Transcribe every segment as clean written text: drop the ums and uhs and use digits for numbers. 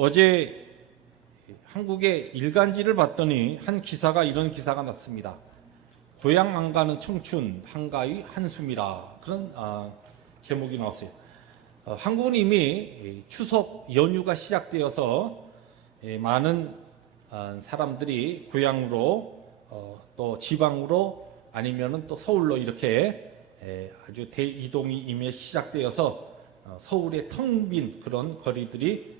어제 한국의 일간지를 봤더니 한 기사가 이런 기사가 났습니다. 고향 안 가는 청춘 한가위 한숨이라 그런 제목이 나왔어요. 한국은 이미 추석 연휴가 시작되어서 많은 사람들이 고향으로 또 지방으로 아니면은 또 서울로 이렇게 아주 대이동이 이미 시작되어서 서울의 텅 빈 그런 거리들이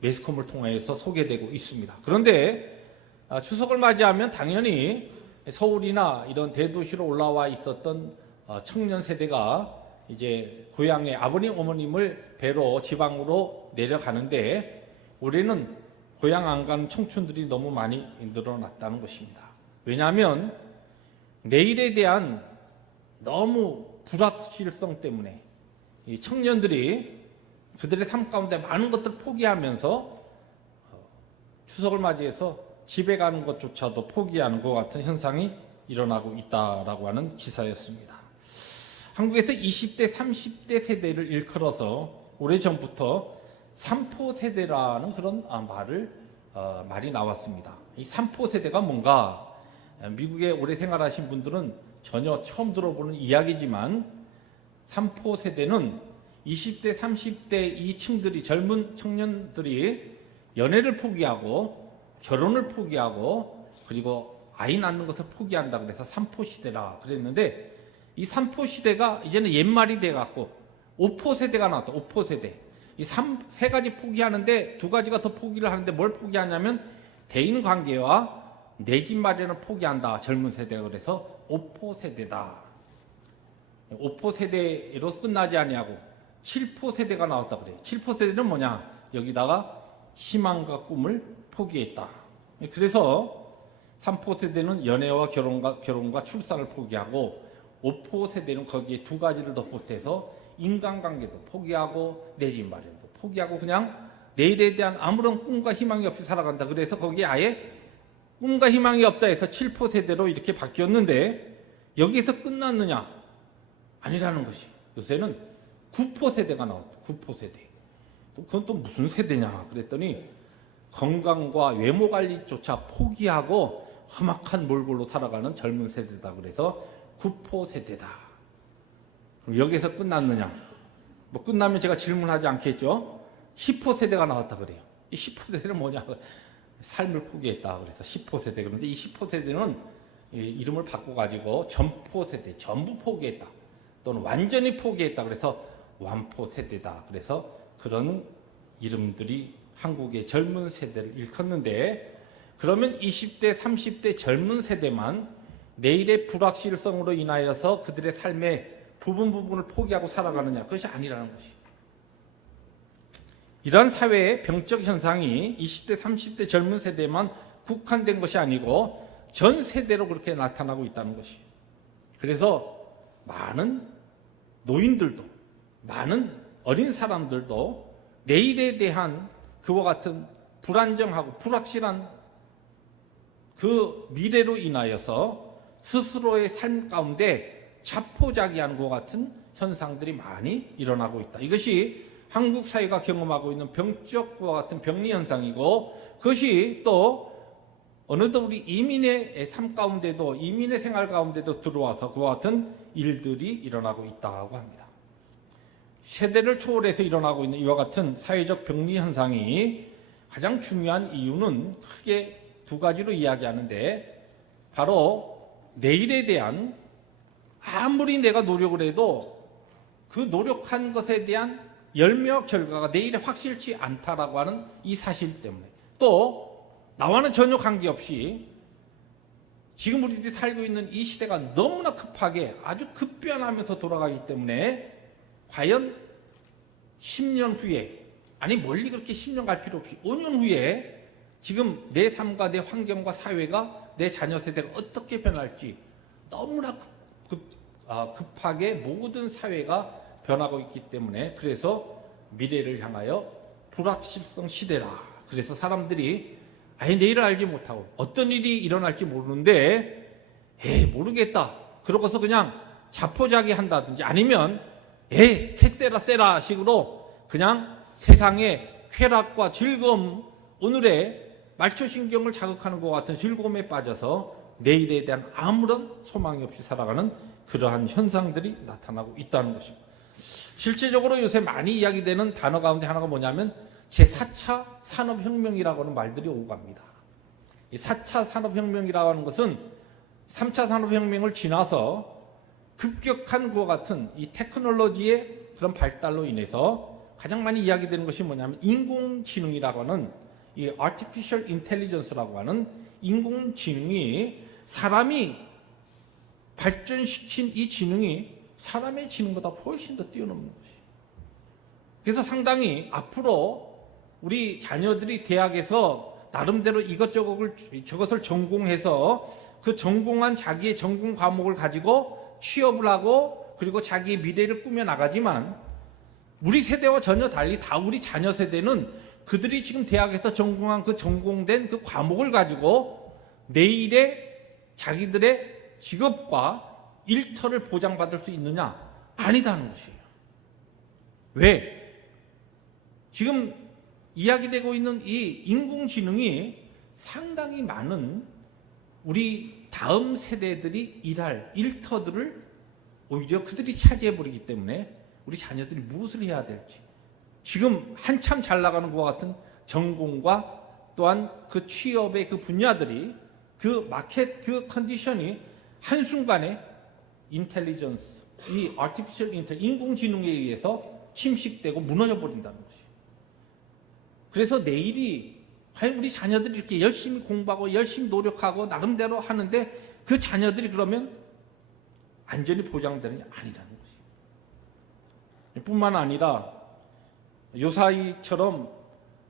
매스컴을 통해서 소개되고 있습니다. 그런데 추석을 맞이하면 당연히 서울이나 이런 대도시로 올라와 있었던 청년 세대가 이제 고향의 아버님 어머님을 뵈러 지방으로 내려가는데 올해는 고향 안 가는 청춘들이 너무 많이 늘어났다는 것입니다. 왜냐하면 내일에 대한 너무 불확실성 때문에 이 청년들이 그들의 삶 가운데 많은 것들을 포기하면서 추석을 맞이해서 집에 가는 것조차도 포기하는 것 같은 현상이 일어나고 있다라고 하는 기사였습니다. 한국에서 20대, 30대 세대를 일컬어서 오래전부터 삼포 세대라는 그런 말이 나왔습니다. 이 삼포 세대가 뭔가 미국에 오래 생활하신 분들은 전혀 처음 들어보는 이야기지만 삼포 세대는 20대, 30대 이 층들이 젊은 청년들이 연애를 포기하고 결혼을 포기하고 그리고 아이 낳는 것을 포기한다 그래서 삼포 시대라 그랬는데 이 삼포 시대가 이제는 옛말이 돼갖고 오포 세대가 나왔다. 오포 세대. 이 세 가지 포기하는데 두 가지가 더 포기를 하는데 뭘 포기하냐면 대인 관계와 내 집 마련을 포기한다. 젊은 세대가 그래서 오포 세대다. 오포 세대로 끝나지 아니하고 7포 세대가 나왔다 그래요. 7포 세대는 뭐냐? 여기다가 희망과 꿈을 포기했다. 그래서 3포 세대는 연애와 결혼과 출산을 포기하고 5포 세대는 거기에 두 가지를 더 보태서 인간관계도 포기하고 내 집 마련도 포기하고 그냥 내일에 대한 아무런 꿈과 희망이 없이 살아간다. 그래서 거기에 아예 꿈과 희망이 없다 해서 7포 세대로 이렇게 바뀌었는데 여기에서 끝났느냐? 아니라는 것이. 요새는 9포 세대가 나왔다. 9포 세대. 그건 또 무슨 세대냐? 그랬더니 건강과 외모 관리조차 포기하고 험악한 몰골로 살아가는 젊은 세대다. 그래서 9포 세대다. 그럼 여기서 끝났느냐? 뭐 끝나면 제가 질문하지 않겠죠? 10포 세대가 나왔다 그래요. 이 10포 세대는 뭐냐? 삶을 포기했다. 그래서 10포 세대. 그런데 이 10포 세대는 이름을 바꿔가지고 전포 세대, 전부 포기했다. 또는 완전히 포기했다. 그래서 완포 세대다. 그래서 그런 이름들이 한국의 젊은 세대를 일컫는데 그러면 20대, 30대 젊은 세대만 내일의 불확실성으로 인하여서 그들의 삶의 부분을 포기하고 살아가느냐? 그것이 아니라는 것이. 이러한 사회의 병적 현상이 20대, 30대 젊은 세대만 국한된 것이 아니고 전 세대로 그렇게 나타나고 있다는 것이. 그래서 많은 노인들도 많은 어린 사람들도 내일에 대한 그와 같은 불안정하고 불확실한 그 미래로 인하여서 스스로의 삶 가운데 자포자기하는 것 같은 현상들이 많이 일어나고 있다. 이것이 한국 사회가 경험하고 있는 병적과 같은 병리 현상이고 그것이 또 어느덧 우리 이민의 삶 가운데도 이민의 생활 가운데도 들어와서 그와 같은 일들이 일어나고 있다고 합니다. 세대를 초월해서 일어나고 있는 이와 같은 사회적 병리 현상이 가장 중요한 이유는 크게 두 가지로 이야기하는데 바로 내일에 대한 아무리 내가 노력을 해도 그 노력한 것에 대한 열매와 결과가 내일에 확실치 않다라고 하는 이 사실 때문에 또 나와는 전혀 관계없이 지금 우리들이 살고 있는 이 시대가 너무나 급하게 아주 급변하면서 돌아가기 때문에 과연 10년 후에 아니 멀리 그렇게 10년 갈 필요 없이 5년 후에 지금 내 삶과 내 환경과 사회가 내 자녀 세대가 어떻게 변할지 너무나 급하게 모든 사회가 변하고 있기 때문에 그래서 미래를 향하여 불확실성 시대라. 그래서 사람들이 아예 내일을 알지 못하고 어떤 일이 일어날지 모르는데 모르겠다. 그러고서 그냥 자포자기 한다든지 아니면 캐세라 세라 식으로 그냥 세상에 쾌락과 즐거움, 오늘의 말초신경을 자극하는 것 같은 즐거움에 빠져서 내일에 대한 아무런 소망이 없이 살아가는 그러한 현상들이 나타나고 있다는 것입니다. 실제적으로 요새 많이 이야기되는 단어 가운데 하나가 뭐냐면 제4차 산업혁명이라고 하는 말들이 오고 갑니다. 이 4차 산업혁명이라고 하는 것은 3차 산업혁명을 지나서 급격한 그와 같은 이 테크놀로지의 그런 발달로 인해서 가장 많이 이야기되는 것이 뭐냐면 인공지능이라고 하는 이 artificial intelligence라고 하는 인공지능이 사람이 발전시킨 이 지능이 사람의 지능보다 훨씬 더 뛰어넘는 것이에요. 그래서 상당히 앞으로 우리 자녀들이 대학에서 나름대로 저것을 전공해서 그 전공한 자기의 전공 과목을 가지고 취업을 하고 그리고 자기의 미래를 꾸며 나가지만 우리 세대와 전혀 달리 다 우리 자녀 세대는 그들이 지금 대학에서 전공한 그 전공된 그 과목을 가지고 내일의 자기들의 직업과 일터를 보장받을 수 있느냐? 아니다는 것이에요. 왜? 지금 이야기되고 있는 이 인공지능이 상당히 많은 우리 다음 세대들이 일할 일터들을 오히려 그들이 차지해버리기 때문에 우리 자녀들이 무엇을 해야 될지 지금 한참 잘 나가는 것과 같은 전공과 또한 그 취업의 그 분야들이 그 마켓 그 컨디션이 한순간에 인텔리전스, 이 아티피셜 인공지능에 의해서 침식되고 무너져 버린다는 것이에요. 그래서 내일이 과연 우리 자녀들이 이렇게 열심히 공부하고 열심히 노력하고 나름대로 하는데 그 자녀들이 그러면 안전이 보장되느냐? 아니라는 것이에요. 뿐만 아니라 요사이처럼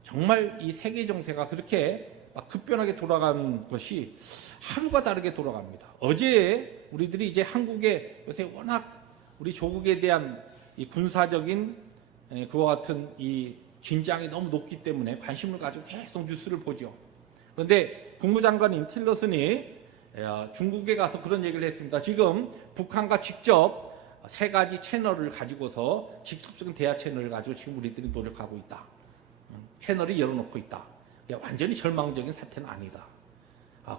정말 이 세계 정세가 그렇게 막 급변하게 돌아간 것이 하루가 다르게 돌아갑니다. 어제 우리들이 이제 한국에 요새 워낙 우리 조국에 대한 이 군사적인 그와 같은 이 긴장이 너무 높기 때문에 관심을 가지고 계속 뉴스를 보죠. 그런데 국무장관인 틸러슨이 중국에 가서 그런 얘기를 했습니다. 지금 북한과 직접 3가지 채널을 가지고서 직접적인 대화 채널을 가지고 지금 우리들이 노력하고 있다. 채널을 열어놓고 있다. 완전히 절망적인 사태는 아니다.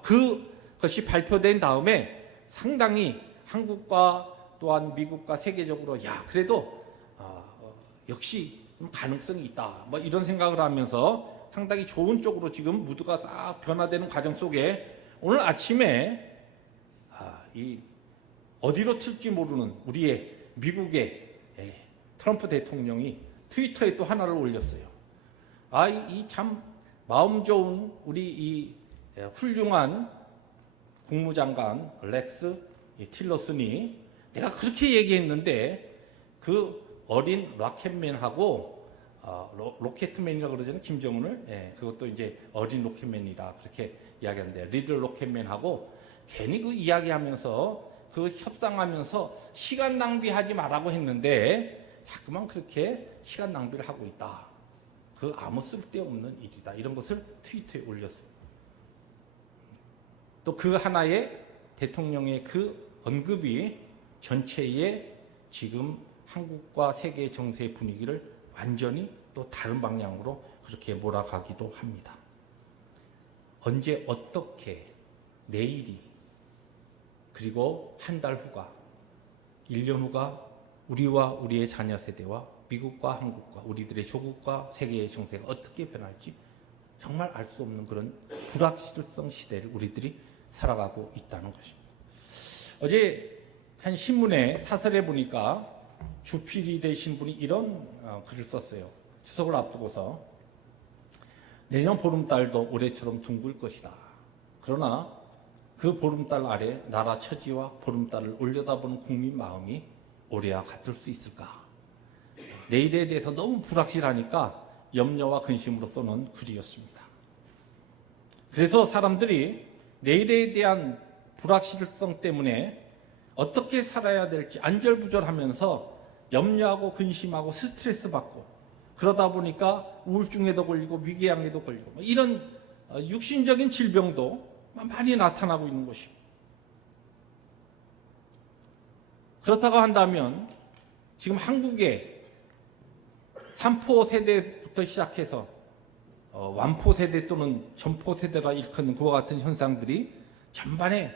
그것이 발표된 다음에 상당히 한국과 또한 미국과 세계적으로 그래도 역시 가능성이 있다. 뭐 이런 생각을 하면서 상당히 좋은 쪽으로 지금 무드가 딱 변화되는 과정 속에 오늘 아침에 이 어디로 튈지 모르는 우리의 미국의 트럼프 대통령이 트위터에 또 하나를 올렸어요. 이 참 마음 좋은 우리 이 훌륭한 국무장관 렉스 틸러슨이 내가 그렇게 얘기했는데 그 어린 로켓맨하고 로켓맨이라고 그러잖아요. 김정은을. 그것도 이제 어린 로켓맨이라 그렇게 이야기하는데 리들 로켓맨하고 괜히 그 이야기하면서 그 협상하면서 시간 낭비하지 말라고 했는데 자꾸만 그렇게 시간 낭비를 하고 있다. 그 아무 쓸데없는 일이다. 이런 것을 트위터에 올렸어요. 또 그 하나의 대통령의 그 언급이 전체의 지금 한국과 세계 정세의 분위기를 완전히 또 다른 방향으로 그렇게 몰아가기도 합니다. 언제 어떻게 내일이 그리고 한 달 후가 1년 후가 우리와 우리의 자녀 세대와 미국과 한국과 우리들의 조국과 세계의 정세가 어떻게 변할지 정말 알 수 없는 그런 불확실성 시대를 우리들이 살아가고 있다는 것입니다. 어제 한 신문에 사설에 보니까 주필이 되신 분이 이런 글을 썼어요. 추석을 앞두고서 내년 보름달도 올해처럼 둥글 것이다. 그러나 그 보름달 아래 나라 처지와 보름달을 올려다보는 국민 마음이 올해와 같을 수 있을까? 내일에 대해서 너무 불확실하니까 염려와 근심으로 써놓은 글이었습니다. 그래서 사람들이 내일에 대한 불확실성 때문에 어떻게 살아야 될지 안절부절하면서 염려하고 근심하고 스트레스 받고 그러다 보니까 우울증에도 걸리고 위궤양에도 걸리고 이런 육신적인 질병도 많이 나타나고 있는 것입니다. 그렇다고 한다면 지금 한국에 3포 세대부터 시작해서 완포 세대 또는 전포 세대라 일컫는 그와 같은 현상들이 전반에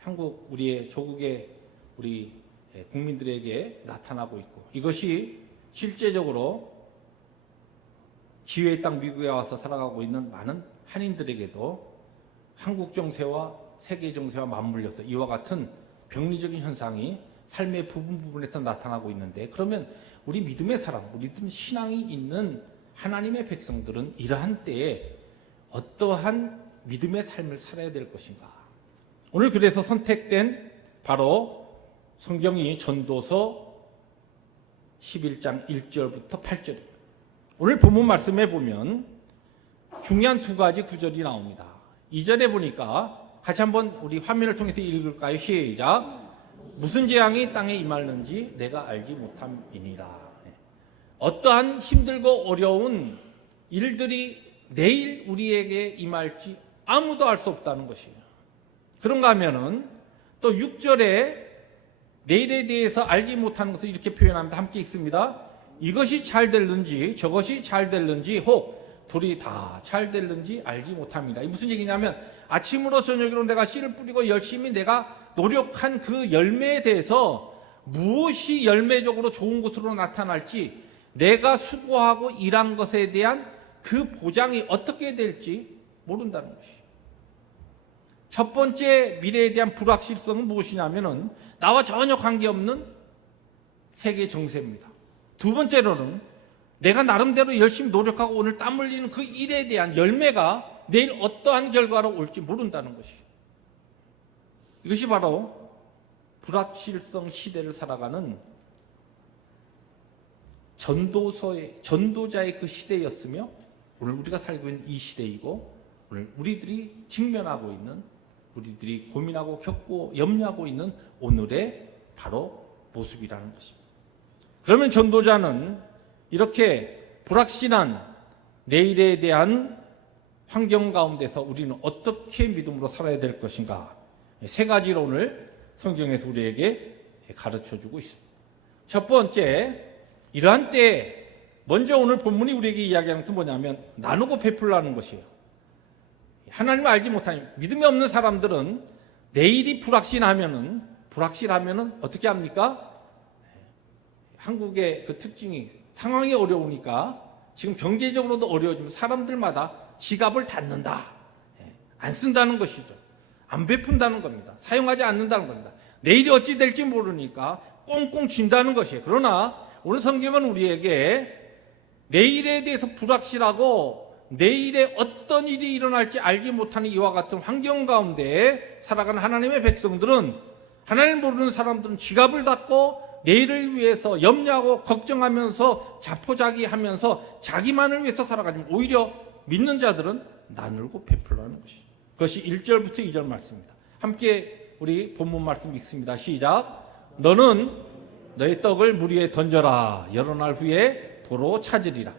한국 우리의 조국의 우리 국민들에게 나타나고 있고, 이것이 실제적으로 기회의 땅 미국에 와서 살아가고 있는 많은 한인들에게도 한국 정세와 세계 정세와 맞물려서 이와 같은 병리적인 현상이 삶의 부분에서 나타나고 있는데, 그러면 우리 믿음의 사람, 우리 신앙이 있는 하나님의 백성들은 이러한 때에 어떠한 믿음의 삶을 살아야 될 것인가? 오늘 그래서 선택된 바로 성경이 전도서 11장 1절부터 8절입니다. 오늘 본문 말씀에 보면 중요한 두 가지 구절이 나옵니다. 2절에 보니까 같이 한번 우리 화면을 통해서 읽을까요? 시작. 무슨 재앙이 땅에 임하는지 내가 알지 못함이니라. 어떠한 힘들고 어려운 일들이 내일 우리에게 임할지 아무도 알 수 없다는 것이에요. 그런가 하면은 또 6절에 내일에 대해서 알지 못하는 것을 이렇게 표현합니다. 함께 읽습니다. 이것이 잘 될는지 저것이 잘 될는지 혹 둘이 다 잘 될는지 알지 못합니다. 이 무슨 얘기냐면 아침으로 저녁으로 내가 씨를 뿌리고 열심히 내가 노력한 그 열매에 대해서 무엇이 열매적으로 좋은 것으로 나타날지, 내가 수고하고 일한 것에 대한 그 보장이 어떻게 될지 모른다는 것이. 첫 번째 미래에 대한 불확실성은 무엇이냐면은 나와 전혀 관계없는 세계 정세입니다. 두 번째로는 내가 나름대로 열심히 노력하고 오늘 땀 흘리는 그 일에 대한 열매가 내일 어떠한 결과로 올지 모른다는 것이. 이것이 바로 불확실성 시대를 살아가는 전도자의 그 시대였으며, 오늘 우리가 살고 있는 이 시대이고, 오늘 우리들이 직면하고 있는, 우리들이 고민하고 겪고 염려하고 있는 오늘의 바로 모습이라는 것입니다. 그러면 전도자는 이렇게 불확실한 내일에 대한 환경 가운데서 우리는 어떻게 믿음으로 살아야 될 것인가, 세 가지로 오늘 성경에서 우리에게 가르쳐주고 있습니다. 첫 번째, 이러한 때에 먼저 오늘 본문이 우리에게 이야기하는 것은 뭐냐면 나누고 베풀라는 것이에요. 하나님을 알지 못하니, 믿음이 없는 사람들은 내일이 불확실하면은 어떻게 합니까? 한국의 그 특징이 상황이 어려우니까 지금 경제적으로도 어려워지면 사람들마다 지갑을 닫는다. 안 쓴다는 것이죠. 안 베푼다는 겁니다. 사용하지 않는다는 겁니다. 내일이 어찌 될지 모르니까 꽁꽁 쥔다는 것이에요. 그러나 오늘 성경은 우리에게 내일에 대해서 불확실하고 내일에 어떤 일이 일어날지 알지 못하는 이와 같은 환경 가운데 살아가는 하나님의 백성들은, 하나님 모르는 사람들은 지갑을 닫고 내일을 위해서 염려하고 걱정하면서 자포자기하면서 자기만을 위해서 살아가지만, 오히려 믿는 자들은 나누고 베풀라는 것이죠. 그것이 1절부터 2절 말씀입니다. 함께 우리 본문 말씀 읽습니다. 시작. 너는 너의 떡을 물 위에 던져라. 여러 날 후에 도로 찾으리라.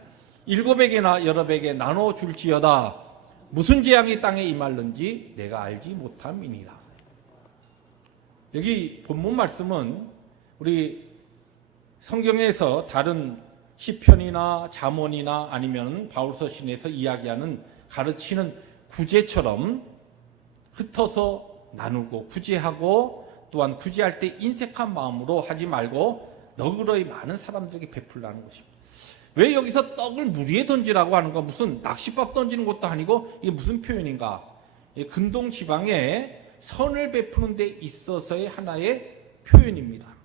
7에게나 여러 에게 나눠 줄지어다. 무슨 재앙이 땅에 임할는지 내가 알지 못함이니라. 여기 본문 말씀은 우리 성경에서 다른 시편이나 잠언이나 아니면 바울서 신에서 이야기하는 가르치는 구제처럼 흩어서 나누고 구제하고, 또한 구제할 때 인색한 마음으로 하지 말고 너그러이 많은 사람들에게 베풀라는 것입니다. 왜 여기서 떡을 물 위에 던지라고 하는 거, 무슨 낚싯밥 던지는 것도 아니고 이게 무슨 표현인가? 근동 지방에 선을 베푸는 데 있어서의 하나의 표현입니다.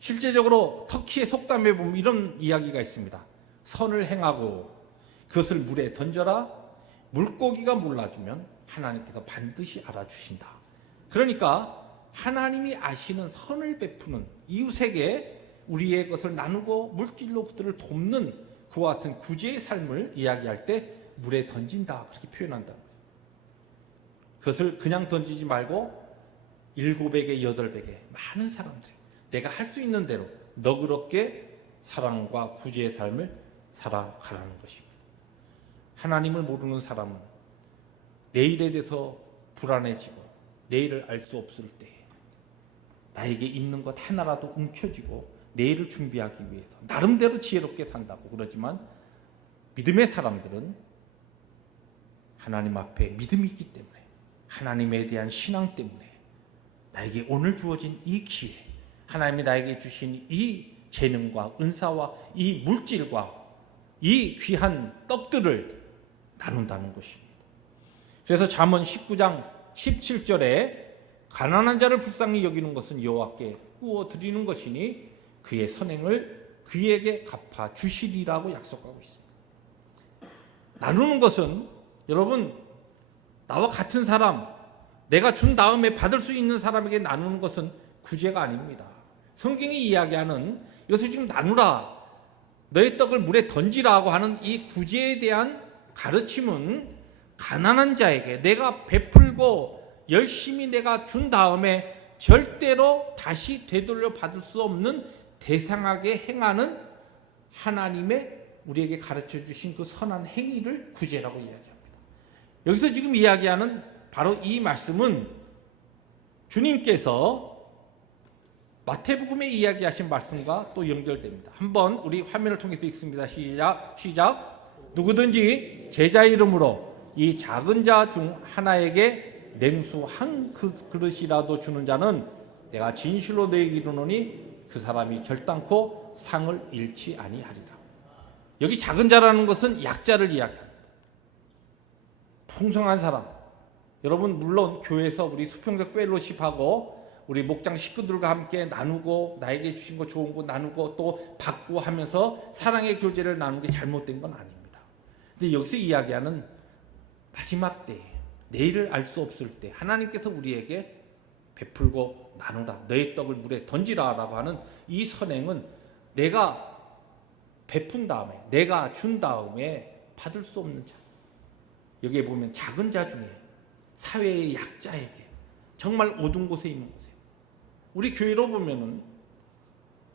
실제적으로 터키의 속담에 보면 이런 이야기가 있습니다. 선을 행하고 그것을 물에 던져라. 물고기가 몰라주면 하나님께서 반드시 알아주신다. 그러니까 하나님이 아시는 선을 베푸는, 이웃에게 우리의 것을 나누고 물질로 그들을 돕는 그와 같은 구제의 삶을 이야기할 때 물에 던진다, 그렇게 표현한다. 그것을 그냥 던지지 말고 7에게 8에게 많은 사람들, 내가 할 수 있는 대로 너그럽게 사랑과 구제의 삶을 살아가라는 것입니다. 하나님을 모르는 사람은 내일에 대해서 불안해지고 내일을 알 수 없을 때 나에게 있는 것 하나라도 움켜쥐고 내일을 준비하기 위해서 나름대로 지혜롭게 산다고 그러지만 믿음의 사람들은 하나님 앞에 믿음이 있기 때문에 하나님에 대한 신앙 때문에 나에게 오늘 주어진 이 기회, 하나님이 나에게 주신 이 재능과 은사와 이 물질과 이 귀한 떡들을 나눈다는 것입니다. 그래서 잠언 19장 17절에 가난한 자를 불쌍히 여기는 것은 여호와께 구워 드리는 것이니 그의 선행을 그에게 갚아 주시리라고 약속하고 있습니다. 나누는 것은 여러분 나와 같은 사람, 내가 준 다음에 받을 수 있는 사람에게 나누는 것은 구제가 아닙니다. 성경이 이야기하는 이것을 지금 나누라, 너의 떡을 물에 던지라고 하는 이 구제에 대한 가르침은 가난한 자에게 내가 베풀고 열심히 내가 준 다음에 절대로 다시 되돌려 받을 수 없는 대상하게 행하는 하나님의 우리에게 가르쳐 주신 그 선한 행위를 구제라고 이야기합니다. 여기서 지금 이야기하는 바로 이 말씀은 주님께서 마태복음에 이야기하신 말씀과 또 연결됩니다. 한번 우리 화면을 통해서 읽습니다. 시작. 누구든지 제자 이름으로 이 작은 자 중 하나에게 냉수 한 그릇이라도 주는 자는 내가 진실로 너에게 이르노니 그 사람이 결단코 상을 잃지 아니하리라. 여기 작은 자라는 것은 약자를 이야기합니다. 풍성한 사람, 여러분 물론 교회에서 우리 수평적 펠로십하고 우리 목장 식구들과 함께 나누고 나에게 주신 거 좋은 거 나누고 또 받고 하면서 사랑의 교제를 나누는 게 잘못된 건 아닙니다. 근데 여기서 이야기하는 마지막 때에 내일을 알 수 없을 때 하나님께서 우리에게 베풀고 나누라, 너의 떡을 물에 던지라라고 하는 이 선행은 내가 베푼 다음에 내가 준 다음에 받을 수 없는 자, 여기에 보면 작은 자 중에 사회의 약자에게 정말 어두운 곳에 있는 곳에 우리 교회로 보면은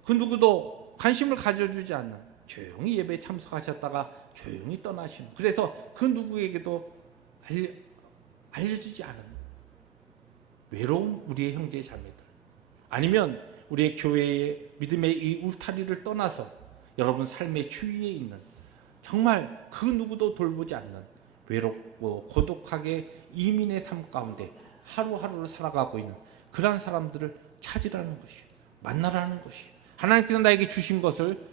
그 누구도 관심을 가져주지 않는 조용히 예배에 참석하셨다가 조용히 떠나시는, 그래서 그 누구에게도 알려지지 않은 외로운 우리의 형제 자매들, 아니면 우리의 교회의 믿음의 이 울타리를 떠나서 여러분 삶의 주위에 있는 정말 그 누구도 돌보지 않는 외롭고 고독하게 이민의 삶 가운데 하루하루를 살아가고 있는 그러한 사람들을 찾으라는 것이에요. 만나라는 것이에요. 하나님께서 나에게 주신 것을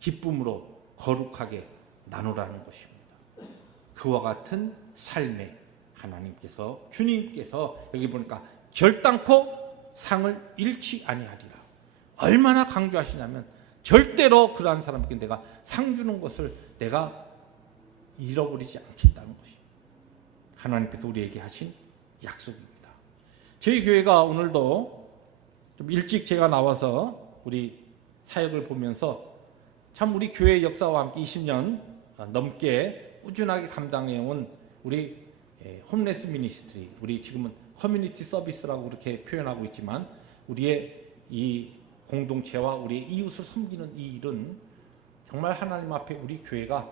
기쁨으로 거룩하게 나누라는 것입니다. 그와 같은 삶에 하나님께서, 주님께서 여기 보니까 결단코 상을 잃지 아니하리라. 얼마나 강조하시냐면 절대로 그러한 사람에게 내가 상 주는 것을 내가 잃어버리지 않겠다는 것이 하나님께서 우리에게 하신 약속입니다. 저희 교회가 오늘도 좀 일찍 제가 나와서 우리 사역을 보면서 참 우리 교회 역사와 함께 20년 넘게 꾸준하게 감당해온 우리 홈레스 미니스트리, 우리 지금은 커뮤니티 서비스라고 그렇게 표현하고 있지만 우리의 이 공동체와 우리의 이웃을 섬기는 이 일은 정말 하나님 앞에 우리 교회가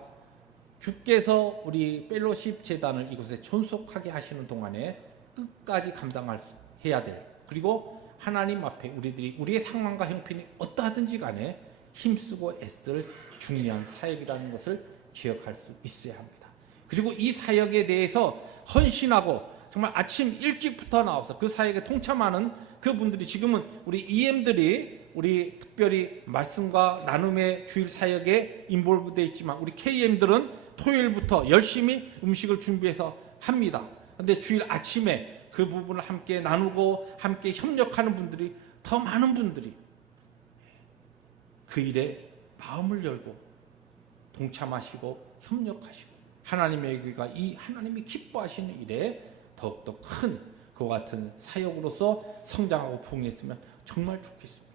주께서 우리 펠로십 재단을 이곳에 존속하게 하시는 동안에 끝까지 해야 될, 그리고 하나님 앞에 우리의 상황과 형편이 어떠하든지 간에 힘쓰고 애쓸 중요한 사역이라는 것을 기억할 수 있어야 합니다. 그리고 이 사역에 대해서 헌신하고 정말 아침 일찍부터 나와서 그 사역에 통참하는 그분들이, 지금은 우리 EM들이 우리 특별히 말씀과 나눔의 주일 사역에 인볼브되어 있지만 우리 KM들은 토요일부터 열심히 음식을 준비해서 합니다. 그런데 주일 아침에 그 부분을 함께 나누고 함께 협력하는 분들이, 더 많은 분들이 그 일에 마음을 열고 동참하시고 협력하시고 하나님의 교회가 이 하나님이 기뻐하시는 일에 더욱더 큰 그와 같은 사역으로서 성장하고 부흥했으면 정말 좋겠습니다.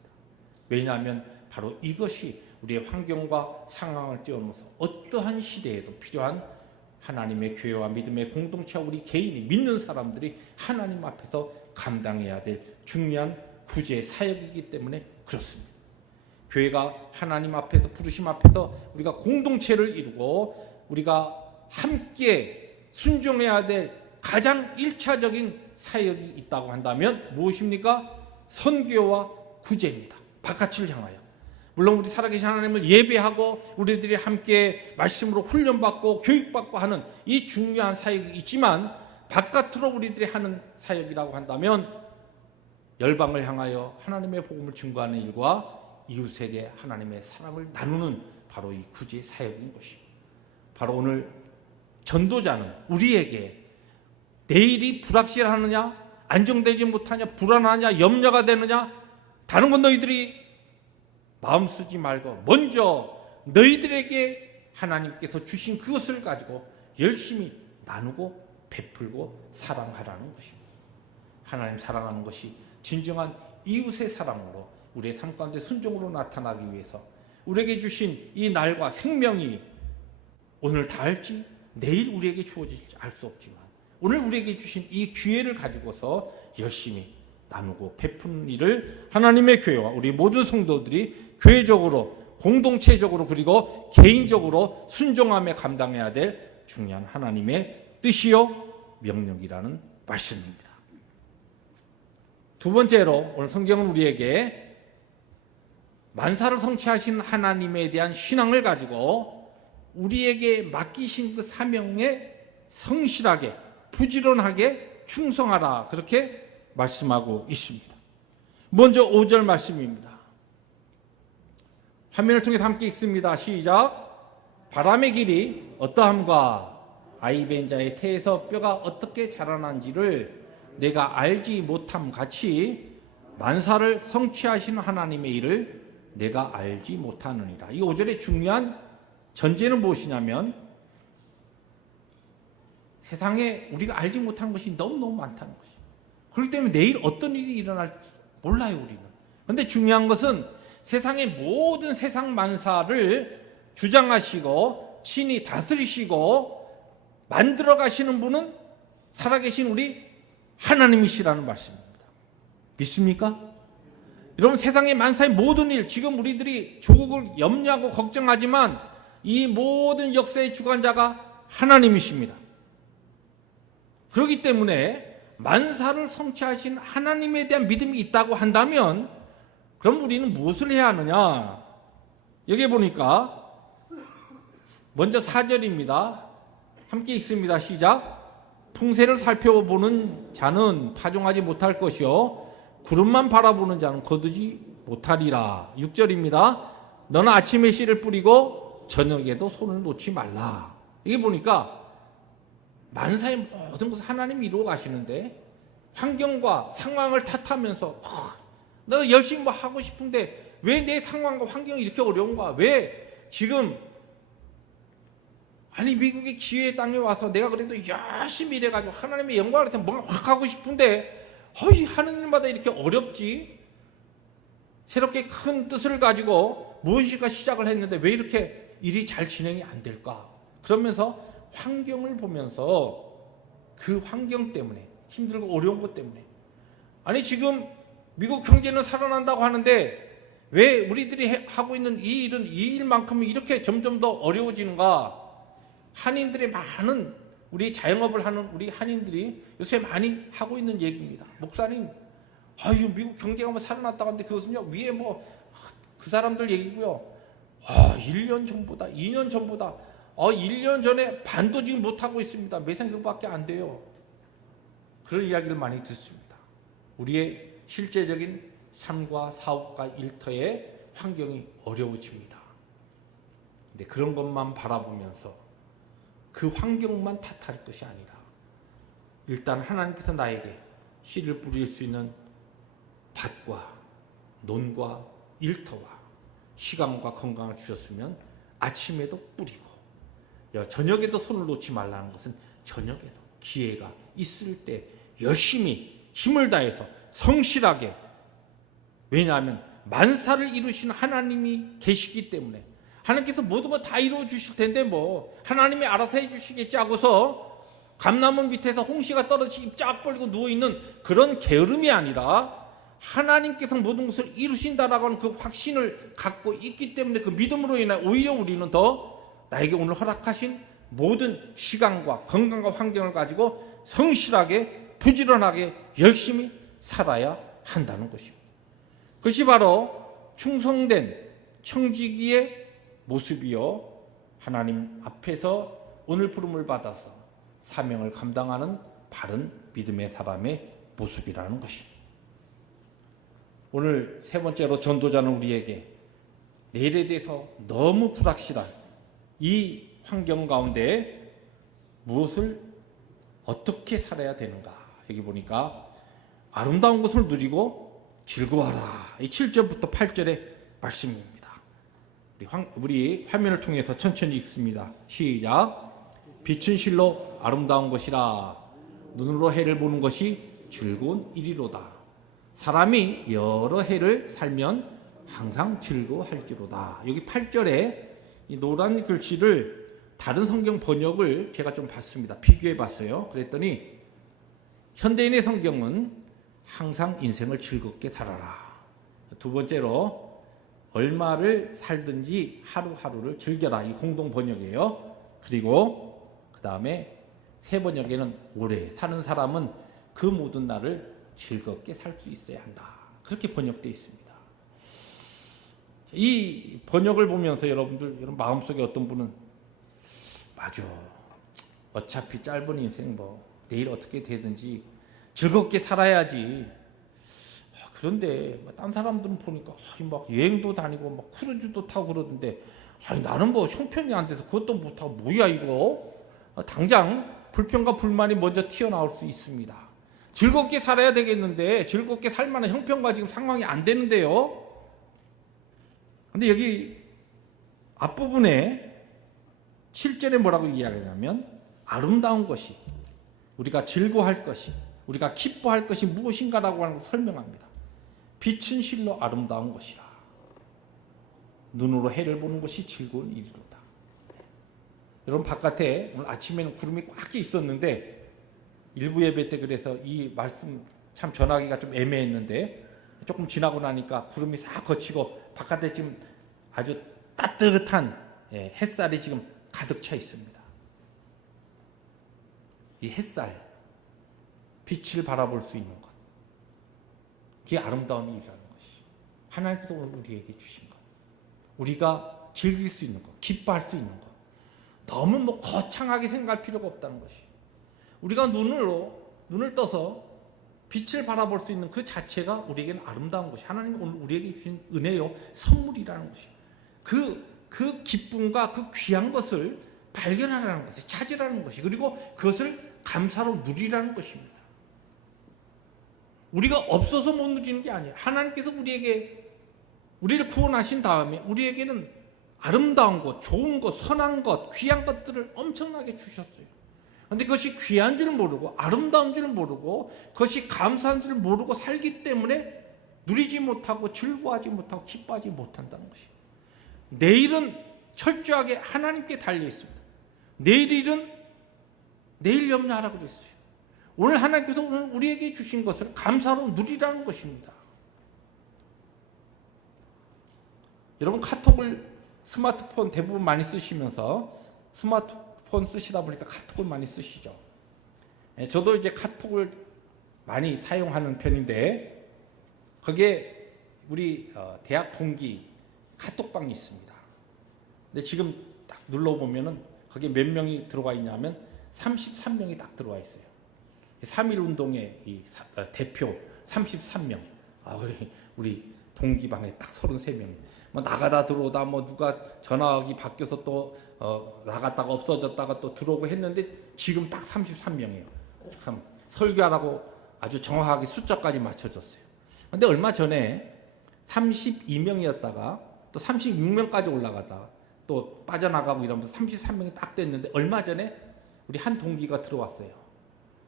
왜냐하면 바로 이것이 우리의 환경과 상황을 뛰어넘어서 어떠한 시대에도 필요한 하나님의 교회와 믿음의 공동체와 우리 개인이, 믿는 사람들이 하나님 앞에서 감당해야 될 중요한 구제 사역이기 때문에 그렇습니다. 교회가 하나님 앞에서, 부르심 앞에서 우리가 공동체를 이루고 우리가 함께 순종해야 될 가장 1차적인 사역이 있다고 한다면 무엇입니까? 선교와 구제입니다. 바깥을 향하여. 물론 우리 살아계신 하나님을 예배하고 우리들이 함께 말씀으로 훈련받고 교육받고 하는 이 중요한 사역이 있지만, 바깥으로 우리들이 하는 사역이라고 한다면 열방을 향하여 하나님의 복음을 증거하는 일과 이웃에게 하나님의 사랑을 나누는 바로 이 구제 사역인 것입니다. 바로 오늘 전도자는 우리에게 내일이 불확실하느냐, 안정되지 못하냐, 불안하냐, 염려가 되느냐, 다른 건 너희들이 마음 쓰지 말고 먼저 너희들에게 하나님께서 주신 그것을 가지고 열심히 나누고 베풀고 사랑하라는 것입니다. 하나님 사랑하는 것이 진정한 이웃의 사랑으로 우리의 삶 가운데 순종으로 나타나기 위해서 우리에게 주신 이 날과 생명이 오늘 닿을지 내일 우리에게 주어질지 알 수 없지만, 오늘 우리에게 주신 이 기회를 가지고서 열심히 나누고 베푸는 일을 하나님의 교회와 우리 모든 성도들이 교회적으로, 공동체적으로, 그리고 개인적으로 순종하며 감당해야 될 중요한 하나님의 뜻이요 명령이라는 말씀입니다. 두 번째로 오늘 성경은 우리에게 만사를 성취하신 하나님에 대한 신앙을 가지고 우리에게 맡기신 그 사명에 성실하게 부지런하게 충성하라, 그렇게 말씀하고 있습니다. 먼저 5절 말씀입니다. 화면을 통해서 함께 읽습니다. 시작. 바람의 길이 어떠함과 아이 벤 자의 태에서 뼈가 어떻게 자라난지를 내가 알지 못함 같이 만사를 성취하신 하나님의 일을 내가 알지 못하느니라. 이 5절의 중요한 전제는 무엇이냐면, 세상에 우리가 알지 못하는 것이 너무너무 많다는 것이에요. 그렇기 때문에 내일 어떤 일이 일어날지 몰라요, 우리는. 그런데 중요한 것은 세상의 모든 세상 만사를 주장하시고 친히 다스리시고 만들어 가시는 분은 살아계신 우리 하나님이시라는 말씀입니다. 믿습니까? 여러분, 세상의 만사의 모든 일, 지금 우리들이 조국을 염려하고 걱정하지만 이 모든 역사의 주관자가 하나님이십니다. 그렇기 때문에 만사를 성취하신 하나님에 대한 믿음이 있다고 한다면 그럼 우리는 무엇을 해야 하느냐? 여기 보니까 먼저 4절입니다. 함께 읽습니다. 시작. 풍세를 살펴보는 자는 파종하지 못할 것이요 구름만 바라보는 자는 거두지 못하리라. 6절입니다. 너는 아침에 씨를 뿌리고 저녁에도 손을 놓지 말라. 이게 보니까 만사의 모든 것을 하나님이 이루어 가시는데 환경과 상황을 탓하면서 나 열심히 뭐 하고 싶은데 왜 내 상황과 환경이 이렇게 어려운가? 왜 지금 아니 미국의 기회의 땅에 와서 내가 그래도 열심히 일해가지고 하나님의 영광을 위해서 뭔가 확 하고 싶은데 하는 일마다 이렇게 어렵지? 새롭게 큰 뜻을 가지고 무엇인가 시작을 했는데 왜 이렇게 일이 잘 진행이 안 될까? 그러면서 환경을 보면서 그 환경 때문에 힘들고 어려운 것 때문에 아니 지금 미국 경제는 살아난다고 하는데 왜 우리들이 하고 있는 이 일은 이 일만큼은 이렇게 점점 더 어려워지는가? 한인들의 많은 우리 자영업을 하는 우리 한인들이 요새 많이 하고 있는 얘기입니다. 목사님, 미국 경제가 뭐 살아났다고 하는데 그것은요 위에 그 사람들 얘기고요. 1년 전보다 2년 전보다 1년 전에 반도 지금 못하고 있습니다. 매상 그거밖에 안 돼요. 그런 이야기를 많이 듣습니다. 우리의 실제적인 삶과 사업과 일터의 환경이 어려워집니다. 근데 그런 것만 바라보면서 그 환경만 탓할 것이 아니라 일단 하나님께서 나에게 씨를 뿌릴 수 있는 밭과 논과 일터와 시간과 건강을 주셨으면 아침에도 뿌리고 저녁에도 손을 놓지 말라는 것은 저녁에도 기회가 있을 때 열심히 힘을 다해서 성실하게, 왜냐하면 만사를 이루신 하나님이 계시기 때문에 하나님께서 모든 거 다 이루어 주실 텐데 뭐 하나님이 알아서 해 주시겠지 하고서 감나무 밑에서 홍시가 떨어지고 입 쫙 벌리고 누워있는 그런 게으름이 아니라 하나님께서 모든 것을 이루신다라고 하는 그 확신을 갖고 있기 때문에 그 믿음으로 인해 오히려 우리는 더 나에게 오늘 허락하신 모든 시간과 건강과 환경을 가지고 성실하게 부지런하게 열심히 살아야 한다는 것입니다. 그것이 바로 충성된 청지기의 모습이요, 하나님 앞에서 오늘 부름을 받아서 사명을 감당하는 바른 믿음의 사람의 모습이라는 것입니다. 오늘 세 번째로 전도자는 우리에게 내일에 대해서 너무 불확실한 이 환경 가운데 무엇을 어떻게 살아야 되는가. 여기 보니까 아름다운 것을 누리고 즐거워하라. 이 7절부터 8절의 말씀입니다. 우리 화면을 통해서 천천히 읽습니다. 시작. 빛은 실로 아름다운 것이라 눈으로 해를 보는 것이 즐거운 일이로다. 사람이 여러 해를 살면 항상 즐거워할지로다. 여기 8절에 이 노란 글씨를 다른 성경 번역을 제가 좀 봤습니다. 비교해 봤어요. 그랬더니 현대인의 성경은 항상 인생을 즐겁게 살아라. 두 번째로 얼마를 살든지 하루하루를 즐겨라. 이 공동 번역이에요. 그리고 그 다음에 세 번역에는 오래 사는 사람은 그 모든 날을 즐겁게 살 수 있어야 한다. 그렇게 번역되어 있습니다. 이 번역을 보면서 여러분 마음속에 어떤 분은 맞아, 어차피 짧은 인생 내일 어떻게 되든지 즐겁게 살아야지. 그런데 딴 사람들은 보니까 막 여행도 다니고 막 크루즈도 타고 그러던데 나는 형편이 안 돼서 그것도 못하고 뭐야 이거. 당장 불평과 불만이 먼저 튀어나올 수 있습니다. 즐겁게 살아야 되겠는데 즐겁게 살 만한 형편과 지금 상황이 안 되는데요. 근데 여기 앞부분에 7절에 뭐라고 이야기하냐면 아름다운 것이, 우리가 즐거워할 것이, 우리가 기뻐할 것이 무엇인가라고 하는 것을 설명합니다. 빛은 실로 아름다운 것이라 눈으로 해를 보는 것이 즐거운 일이로다. 여러분 바깥에 오늘 아침에는 구름이 꽉 껴 있었는데 일부 예배 때 그래서 이 말씀 참 전하기가 좀 애매했는데 조금 지나고 나니까 구름이 싹 거치고 바깥에 지금 아주 따뜻한 햇살이 지금 가득 차 있습니다. 이 햇살, 빛을 바라볼 수 있는 것, 그게 아름다운 일이라는 것이 하나님께서 오늘 우리에게 주신 것, 우리가 즐길 수 있는 것, 기뻐할 수 있는 것, 너무 거창하게 생각할 필요가 없다는 것이, 우리가 눈을 떠서 빛을 바라볼 수 있는 그 자체가 우리에게는 아름다운 것이, 하나님이 오늘 우리에게 주신 은혜요, 선물이라는 것이, 그 기쁨과 그 귀한 것을 발견하라는 것이, 찾으라는 것이, 그리고 그것을 감사로 누리라는 것입니다. 우리가 없어서 못 누리는 게 아니에요. 하나님께서 우리를 구원하신 다음에 우리에게는 아름다운 것, 좋은 것, 선한 것, 귀한 것들을 엄청나게 주셨어요. 그런데 그것이 귀한 줄 모르고 아름다운 줄 모르고 그것이 감사한 줄 모르고 살기 때문에 누리지 못하고 즐거워하지 못하고 기뻐하지 못한다는 것이에요. 내일은 철저하게 하나님께 달려 있습니다. 내일 일은 내일 염려하라고 그랬어요. 오늘 하나님께서 오늘 우리에게 주신 것을 감사로 누리라는 것입니다. 여러분 카톡을 스마트폰 대부분 많이 쓰시면서 스마트폰 쓰시다 보니까 카톡을 많이 쓰시죠. 저도 이제 카톡을 많이 사용하는 편인데 거기에 우리 대학 동기 카톡방이 있습니다. 근데 지금 딱 눌러보면은 거기에 몇 명이 들어와 있냐면 33명이 딱 들어와 있어요. 3.1운동의 대표 33명. 우리 동기방에 딱 33명. 나가다 들어오다 누가 전화기 바뀌어서 또 나갔다가 없어졌다가 또 들어오고 했는데 지금 딱 33명이에요. 참 설교하라고 아주 정확하게 숫자까지 맞춰줬어요. 근데 얼마 전에 32명이었다가 또 36명까지 올라가다 또 빠져나가고 이러면서 33명이 딱 됐는데 얼마 전에 우리 한 동기가 들어왔어요.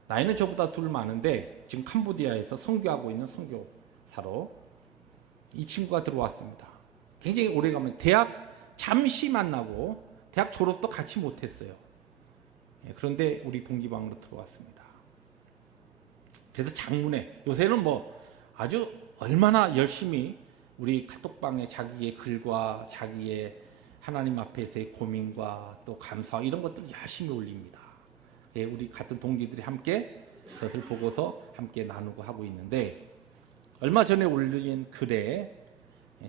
나이는 저보다 둘 많은데 지금 캄보디아에서 선교하고 있는 선교사로 이 친구가 들어왔습니다. 굉장히 오래가면 대학 잠시 만나고 대학 졸업도 같이 못했어요. 그런데 우리 동기방으로 들어왔습니다. 그래서 장문에 요새는 아주 얼마나 열심히 우리 카톡방에 자기의 글과 자기의 하나님 앞에서의 고민과 또 감사 이런 것들을 열심히 올립니다. 우리 같은 동기들이 함께 그것을 보고서 함께 나누고 하고 있는데 얼마 전에 올린 글에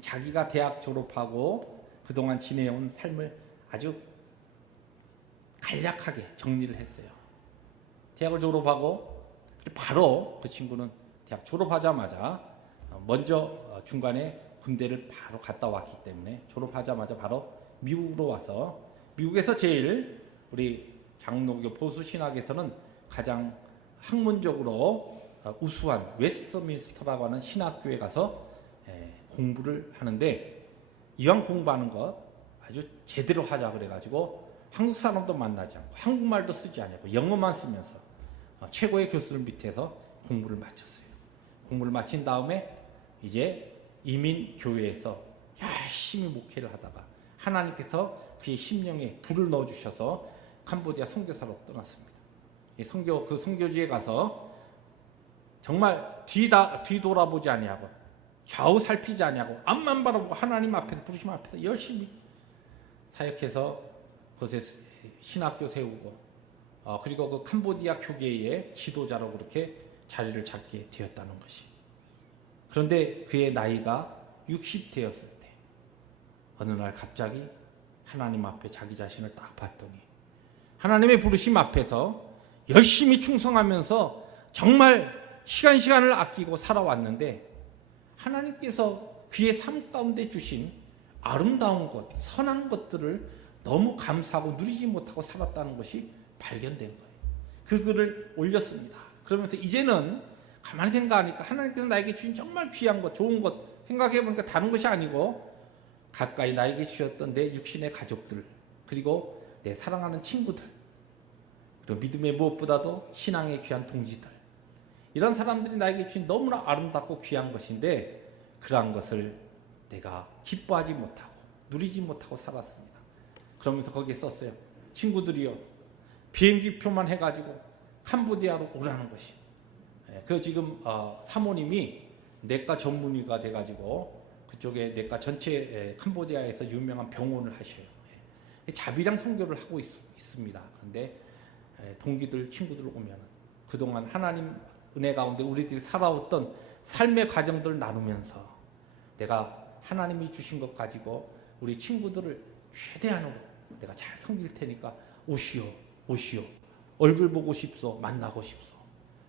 자기가 대학 졸업하고 그동안 지내온 삶을 아주 간략하게 정리를 했어요. 대학을 졸업하고 바로 그 친구는 대학 졸업하자마자 먼저 중간에 군대를 바로 갔다 왔기 때문에 졸업하자마자 바로 미국으로 와서 미국에서 제일 우리 장로교 보수 신학에서는 가장 학문적으로 우수한 웨스트민스터라고 하는 신학교에 가서 공부를 하는데, 이왕 공부하는 것 아주 제대로 하자 그래가지고 한국 사람도 만나지 않고 한국말도 쓰지 않고 영어만 쓰면서 최고의 교수들 밑에서 공부를 마쳤어요. 공부를 마친 다음에 이제 이민교회에서 열심히 목회를 하다가 하나님께서 그의 심령에 불을 넣어주셔서 캄보디아 선교사로 떠났습니다. 그 선교지에 가서 정말 뒤돌아보지 아니하고 좌우 살피지 아니하고 앞만 바라보고 하나님 앞에서, 부르심 앞에서 열심히 사역해서 그곳에 신학교 세우고 그리고 그 캄보디아 교계의 지도자로 그렇게 자리를 잡게 되었다는 것이. 그런데 그의 나이가 60대였을 때 어느 날 갑자기 하나님 앞에 자기 자신을 딱 봤더니 하나님의 부르심 앞에서 열심히 충성하면서 정말 시간을 아끼고 살아왔는데 하나님께서 그의 삶 가운데 주신 아름다운 것, 선한 것들을 너무 감사하고 누리지 못하고 살았다는 것이 발견된 거예요. 그 글을 올렸습니다. 그러면서 이제는 가만히 생각하니까 하나님께서 나에게 주신 정말 귀한 것, 좋은 것 생각해보니까 다른 것이 아니고 가까이 나에게 주셨던 내 육신의 가족들, 그리고 내 사랑하는 친구들, 그리고 믿음의 무엇보다도 신앙의 귀한 동지들, 이런 사람들이 나에게 주신 너무나 아름답고 귀한 것인데 그러한 것을 내가 기뻐하지 못하고 누리지 못하고 살았습니다. 그러면서 거기에 썼어요. 친구들이요, 비행기표만 해가지고 캄보디아로 오라는 것이. 그 지금 사모님이 내과 전문의가 돼가지고 그쪽에 내과 전체 캄보디아에서 유명한 병원을 하셔요. 자비랑 선교를 하고 있습니다. 그런데 동기들, 친구들 오면 그동안 하나님 은혜 가운데 우리들이 살아왔던 삶의 과정들을 나누면서 내가 하나님이 주신 것 가지고 우리 친구들을 최대한으로 내가 잘 섬길 테니까 오시오, 얼굴 보고 싶소, 만나고 싶소,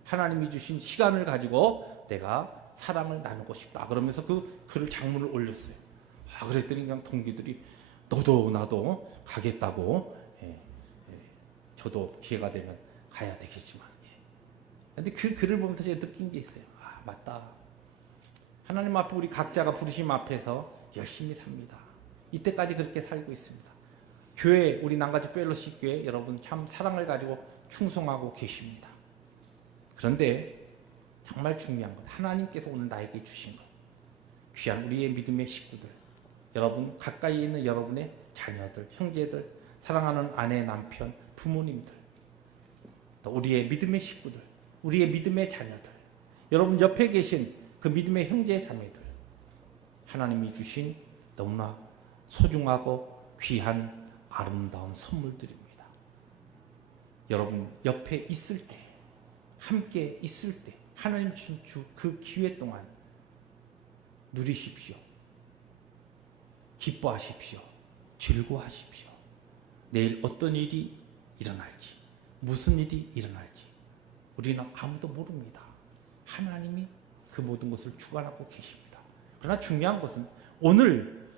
하나님이 주신 시간을 가지고 내가 사랑을 나누고 싶다. 그러면서 그 글을 장문을 올렸어요. 그랬더니 그냥 동기들이 너도 나도 가겠다고. 저도 기회가 되면 가야 되겠지만. 근데 그 글을 보면서 제가 느낀 게 있어요. 맞다. 하나님 앞에 우리 각자가 부르심 앞에서 열심히 삽니다. 이때까지 그렇게 살고 있습니다. 교회, 우리 남가지 펠로십 교회 여러분 참 사랑을 가지고 충성하고 계십니다. 그런데 정말 중요한 건 하나님께서 오늘 나에게 주신 것, 귀한 우리의 믿음의 식구들, 여러분 가까이 있는 여러분의 자녀들, 형제들, 사랑하는 아내, 남편, 부모님들, 또 우리의 믿음의 식구들, 우리의 믿음의 자녀들, 여러분 옆에 계신 그 믿음의 형제 자매들, 하나님이 주신 너무나 소중하고 귀한 아름다운 선물들입니다. 여러분 옆에 있을 때, 함께 있을 때 하나님 주신 그 기회 동안 누리십시오. 기뻐하십시오. 즐거워하십시오. 내일 어떤 일이 일어날지, 무슨 일이 일어날지 우리는 아무도 모릅니다. 하나님이 그 모든 것을 주관하고 계십니다. 그러나 중요한 것은 오늘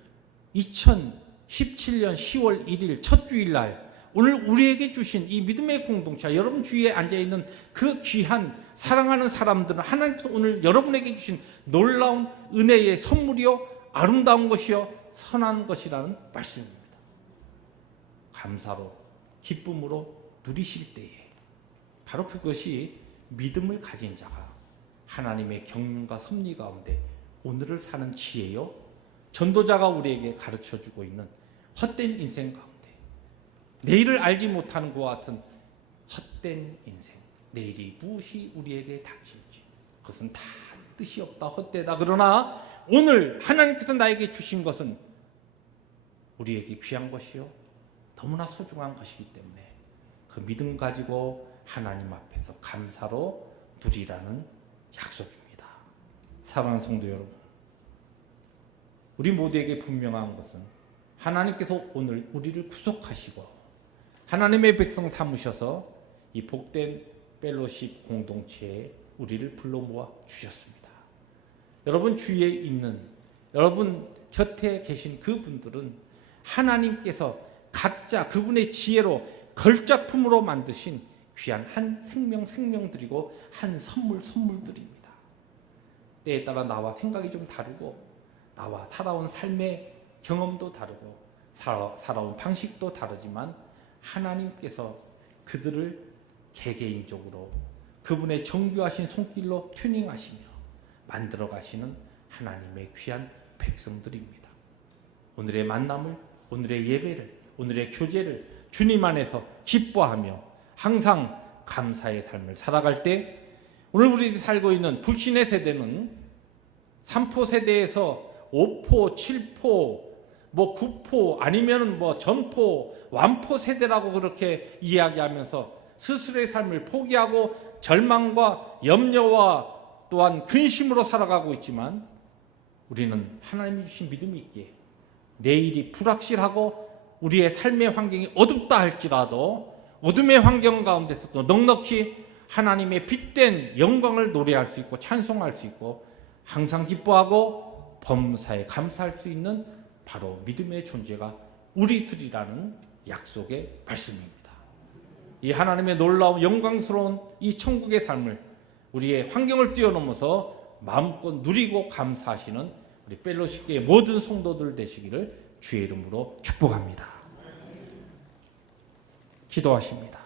2017년 10월 1일 첫 주일날 오늘 우리에게 주신 이 믿음의 공동체, 여러분 주위에 앉아있는 그 귀한 사랑하는 사람들은 하나님께서 오늘 여러분에게 주신 놀라운 은혜의 선물이요, 아름다운 것이요, 선한 것이라는 말씀입니다. 감사로, 기쁨으로 누리실 때에 바로 그것이 믿음을 가진 자가 하나님의 경륜과 섭리 가운데 오늘을 사는 지혜요, 전도자가 우리에게 가르쳐주고 있는 헛된 인생 가운데 내일을 알지 못하는 그와 같은 헛된 인생, 내일이 무엇이 우리에게 닥칠지 그것은 다 뜻이 없다, 헛되다. 그러나 오늘 하나님께서 나에게 주신 것은 우리에게 귀한 것이요, 너무나 소중한 것이기 때문에 그 믿음 가지고 하나님 앞에서 감사로 누리라는 약속입니다. 사랑하는 성도 여러분, 우리 모두에게 분명한 것은 하나님께서 오늘 우리를 구속하시고 하나님의 백성 삼으셔서 이 복된 펠로십 공동체에 우리를 불러 모아 주셨습니다. 여러분 주위에 있는 여러분 곁에 계신 그분들은 하나님께서 각자 그분의 지혜로 걸작품으로 만드신 귀한 한 생명들이고 한 선물들입니다. 때에 따라 나와 생각이 좀 다르고 나와 살아온 삶의 경험도 다르고 살아온 방식도 다르지만 하나님께서 그들을 개개인적으로 그분의 정교하신 손길로 튜닝하시며 만들어 가시는 하나님의 귀한 백성들입니다. 오늘의 만남을, 오늘의 예배를, 오늘의 교제를 주님 안에서 기뻐하며 항상 감사의 삶을 살아갈 때 오늘 우리들이 살고 있는 불신의 세대는 3포 세대에서 5포, 7포, 9포 아니면 전포, 완포 세대라고 그렇게 이야기하면서 스스로의 삶을 포기하고 절망과 염려와 또한 근심으로 살아가고 있지만 우리는 하나님이 주신 믿음이 있기에 내일이 불확실하고 우리의 삶의 환경이 어둡다 할지라도 어둠의 환경 가운데서도 넉넉히 하나님의 빛된 영광을 노래할 수 있고 찬송할 수 있고 항상 기뻐하고 범사에 감사할 수 있는 바로 믿음의 존재가 우리들이라는 약속의 말씀입니다. 이 하나님의 놀라운 영광스러운 이 천국의 삶을 우리의 환경을 뛰어넘어서 마음껏 누리고 감사하시는 우리 펠로십교의 모든 성도들 되시기를 주의 이름으로 축복합니다. 기도하십니다.